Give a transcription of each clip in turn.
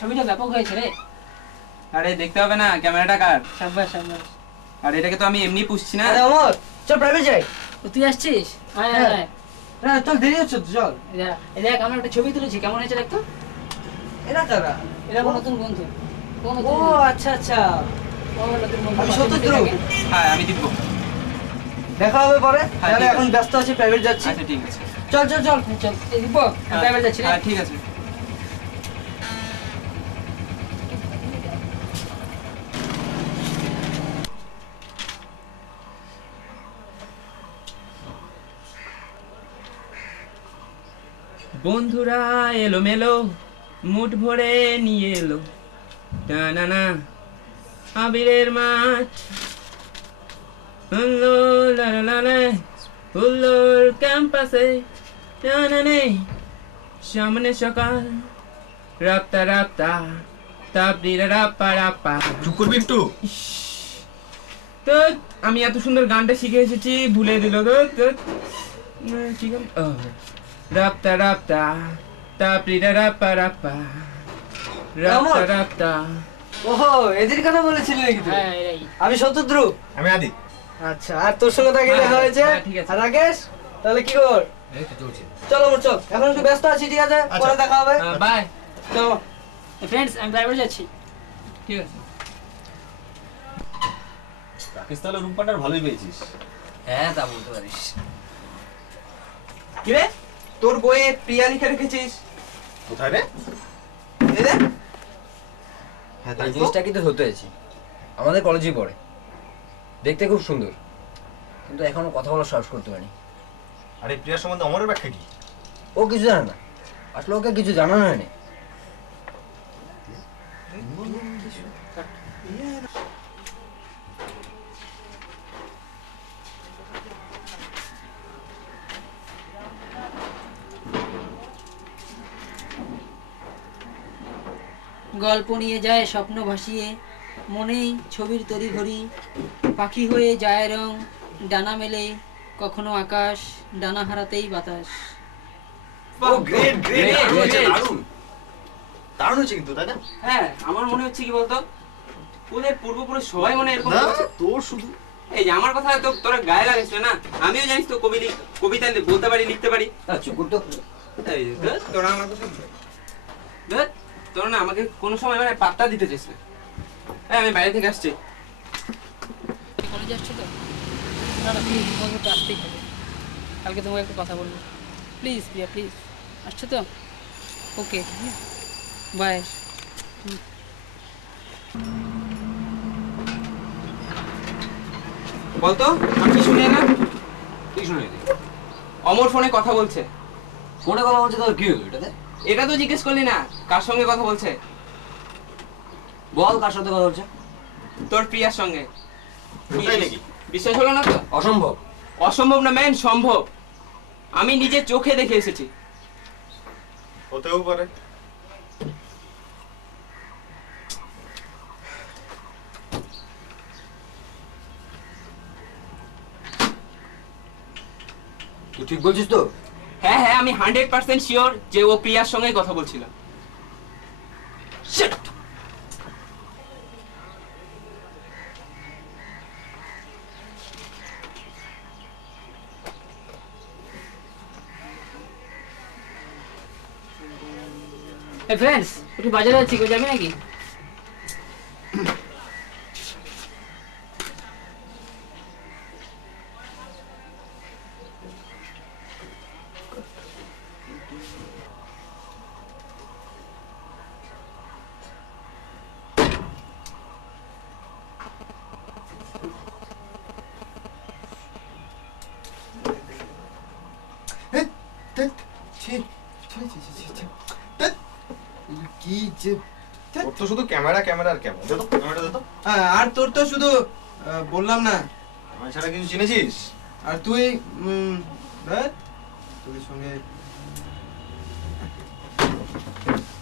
ছবিটা ব্যাপক হয়েছে রে। আরে দেখতে হবে না ক্যামেরাটা কার। সাব্বাস সাব্বাস। আর এটাকে তো আমি এমনি পুষছি না। আরে অমর চল প্রাইভেট যাই। তুই আসছিস? আয় হ্যাঁ। আয়। না চল দেরি হচ্ছে তো চল। এই দেখ আমরা একটা ছবি তুলেছি, কেমন হয়েছে দেখ তো। এরা কারা? এটা আমার নতুন বন্ধু। ও আচ্ছা আচ্ছা। আমি সত্যি সত্যদ্রু। হ্যাঁ আমি দিব। দেখা হবে পরে। হ্যাঁ, তাহলে ঠিক এখন আছে। ব্যস্ত আছি, প্রাইভেট যাচ্ছি। আচ্ছা ঠিক আছে। চল চল চল। চল এই দিব প্রাইভেট যাচ্ছি রে। হ্যাঁ ঠিক আছে। বন্ধুরা এলো মেলো মুঠ ভরে নিয়ে এলো টানা আবিরের মাঠ হলো লালালে হুল্লোর ক্যাম্পাসে টানানে সামনে সকাল রাপ্তা রাপ্তা তাপড়িরা রাপ্পা রাপ্পা। চুপ করবি একটু। তো আমি এত সুন্দর গানটা শিখে এসেছি ভুলে দিল তো কি গান? রাপ্তা রাপ্তা তাপড়িরা রাপ্পা রাপ্পা রাপ্তা রাপ্তা। ওহো এদের কথা বলেছিলি নাকি তুই? হ্যাঁ এরাই। আমি সত্যদ্রু। আমি আদি। আচ্ছা আর তোর সঙ্গে তো আগে দেখা হয়েছে। হ্যাঁ, ঠিক আছে। আর রাকেশ তাহলে কি খবর? এই তো চলছে। চল অমর চল, এখন একটু ব্যস্ত আছি, ঠিক আছে পরে দেখা হবে। বাই। চলো। ফ্রেন্ডস আমি প্রাইভেট যাচ্ছি। ঠিক আছে। রাকেশ তাহলে রুম পার্টনার ভালোই পেয়েছিস। হ্যাঁ তা বলতে পারিস। কি রে তোর বইয়ে প্রিয়া লিখে রেখেছিস? কোথায় রে? এই দেখ। হ্যাঁ এই জিনিসটা কিন্তু হতে হয়েছে, আমাদের কলেজেই পড়ে, দেখতে খুব সুন্দর, কিন্তু এখনো কথা বলার সাহস করতে পারিনি। আরে প্রিয়ার সম্বন্ধে অমরের ব্যাখ্যা কি? ও কিছু জানে না, আসলে ওকে কিছু জানানো হয়নি। গল্প নিয়ে যায় স্বপ্ন ভাসিয়ে, মনেই ছবির তড়িঘড়ি, পাখি হয়ে যায় রং, ডানা মেলে কখনো আকাশ, ডানা হারাতেই বাতাস। ও গ্রেট গ্রেট দারুণ। দারুণ হচ্ছে কিন্তু, তাই না? হ্যাঁ আমার মনে হচ্ছে কি বলতো ওদের পূর্বপুরুষ সবাই মনে এরকম না করেছে। তোর শুধু এই যে আমার কথা তো তোরা গায়ে লাগাইছ না, আমিও জানিস তো কবিতা বলতে পারি লিখতে পারি। চুপ করতে। এই যে, ধ্যাৎ, তোরা আমার কথা ধ্যাৎ, তোরা না আমাকে কোনো সময় মানে পাত্তা দিতে চাইছ না। আমি বাইরে থেকে আসছি। কলেজে আসছো তো? না না প্লিজ, তোমাকে তো আসতেই হবে, কালকে তোমাকে একটা কথা বলবো। প্লিজ প্রিয়া প্লিজ, আসছো তো? Okay bye. বলতো আমি কি শুনি না? কি শুনে? অমর ফোনে কথা বলছে। ফোনে কথা বলছে, তোর কি হলো এটাতে? এটা তো জিজ্ঞেস করলি না কার সঙ্গে কথা বলছে? বল কার সাথে কথা বলছে? তোর প্রিয়ার সঙ্গে। তাই নাকি? বিশ্বাস হলো না তো? অসম্ভব। অসম্ভব না ম্যান, সম্ভব। আমি নিজের চোখে দেখে এসেছি। হতেও পারে। তুই ঠিক বলছিস তো? হ্যাঁ হ্যাঁ আমি 100% শিওর যে ও প্রিয়ার সঙ্গে কথা বলছিল। Shit! এই ফ্রেন্ডস একটু বাজারে যাচ্ছি, কেউ যাবে নাকি? কি যে তোর তো শুধু ক্যামেরা ক্যামেরা আর ক্যামেরা। দে তো ক্যামেরাটা দে তো। আর তোর তো শুধু বললাম না। আমার ছাড়া কিছু চিনেছিস? আর তুই ধ্যাৎ, তোর সঙ্গে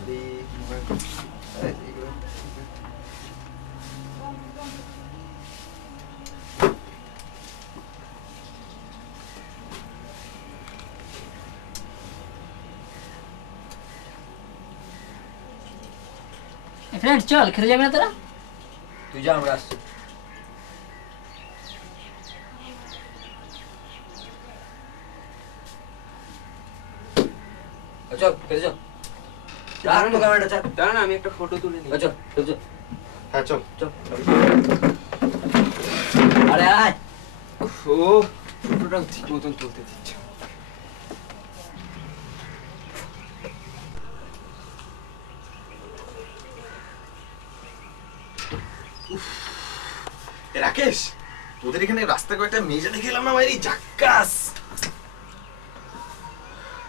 আরে, আরে, এগুলো- ফ্রেন্ড চল, খেতে যাবি না তোরা? তুই যা, আমরা আসছি। চল খেতে চল। আর তো ক্যামেরাটা চাপ। দাঁড়া না, আমি একটা ফটো তুলে নিই। চল চল চল। হ্যাঁ চল। চল। আরে আয়। ও ফটোটা ঠিক মতন তুলতে দিচ্ছ। এ রাকেশ, তোদের এখানে রাস্তায় কয়েকটা মেয়ে দেখে এলাম না ভাই, জাক্কাস।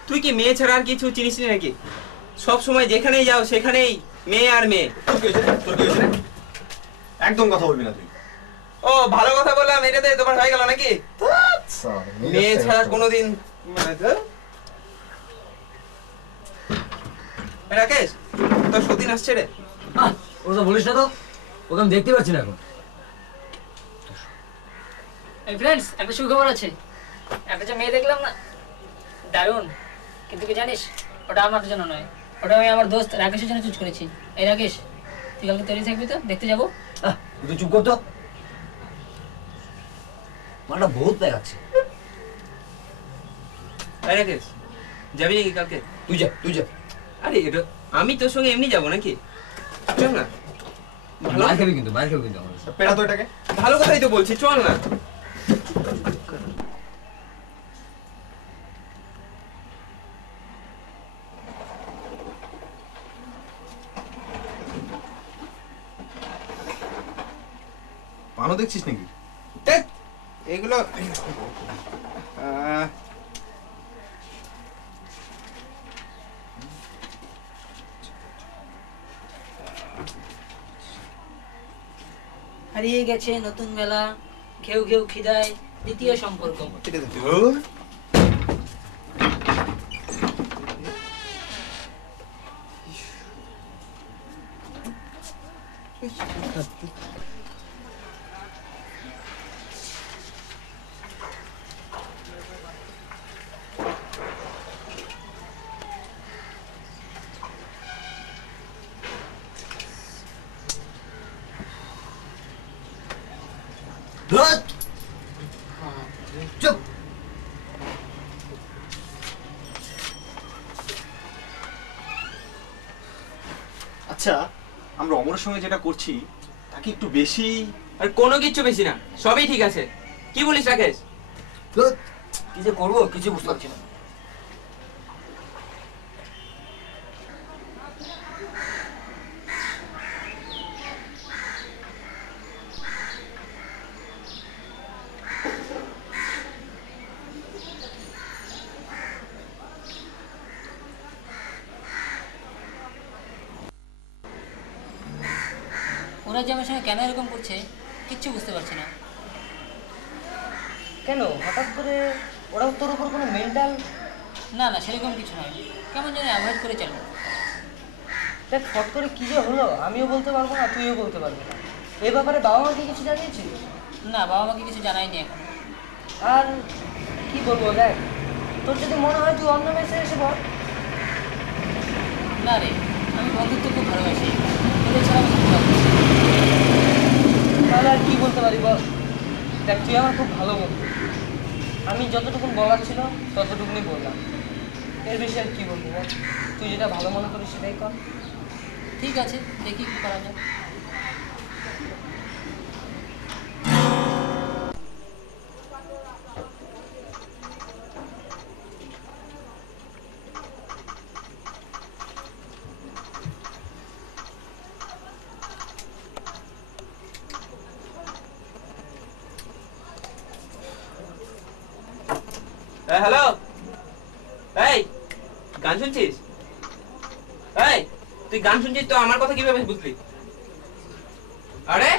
তুই কি মেয়ে ছাড়া আর কিছু চিনিস না নাকি? সব সময় যেখানেই যাও সেখানেই মেয়ে আর মেয়ে। তোর কি হয়েছে? তোর কি হয়েছে? একদম কথা বলবি না তুই। ও ভালো কথা বললাম, এটাতে তোমার হয়ে গেল নাকি? মেয়ে ছাড়া কোনোদিন রাকেশ, তোর সতীন আসছে রে। ও তো বলিস না তো, ওকে আমি দেখতে পাচ্ছি না এখন। এই ফ্রেন্ডস, একটা সুখবর আছে। একটা যে মেয়ে দেখলাম না, দারুণ। কিন্তু কি জানিস, ওটা আমার জন্য নয়, ওটা আমি আমার দোস্ত রাকেশের জন্য চুজ করেছি। এই রাকেশ, তুই কালকে তৈরি থাকবি তো? দেখতে যাবো। তুই চুপ করতো, মাটা বহুত দেখাচ্ছে। এই রাকেশ, যাবি নাকি কালকে? তুই যা, তুই যা। আরে এটা আমি তোর সঙ্গে এমনি যাবো নাকি? চল না। মার খাবি কিন্তু, মার খাবি কিন্তু আমার। পেড়া তো এটাকে। ভালো কথাই তো বলছি, চল না। পানো দেখছিস নাকি? ধ্যাৎ, এগুলো হারিয়ে গেছে নতুন বেলা, ঘেউ ঘেউ খিদায় দ্বিতীয় সম্পর্ক। ধুর। ধুর। চুপ। আচ্ছা, আমরা অমরের সঙ্গে যেটা করছি তাকে একটু বেশি। আর কোনো কিচ্ছু বেশি না, সবই ঠিক আছে। কি বলিস রাকেশ? ধুর, কি যে করবো কিছু বুঝতে পারছি না। ওরা যে আমার সঙ্গে কেন এরকম করছে কিচ্ছু বুঝতে পারছি না। কেন হঠাৎ করে ওরা তোর উপর কোনো মেন্টাল? না না, সেরকম কিছু নয়, কেমন যেন অ্যাভয়েড করে চলবো। দেখ ফট করে কি যে হলো আমিও বলতে পারবো না, তুইও বলতে পারবি না। এ ব্যাপারে বাবা মাকে কিছু জানিয়েছিস? না, বাবা মাকে কিছু জানাইনি এখন। আর কি বলবো, দেখ তোর যদি মনে হয় তুই অন্য মেসে এসে বল। না রে, আমি বন্ধুত্ব খুব ভালোবাসি, ওদের ছাড়া আমি থাকতে পারবো না। তাহলে আর কি বলতে পারি বল? দেখ তুই আমার খুব ভালো বন্ধু, আমি যতটুকুন বলার ছিল ততটুকুনি বললাম, এর বেশি আর কি বলবো বল? তুই যেটা ভালো মনে করিস সেটাই কর। ঠিক আছে, দেখি কি করা যায়। হ্যালো, এই গান শুনছিস? এই তুই গান শুনছিস তো আমার কথা কিভাবে বুঝলি? আরে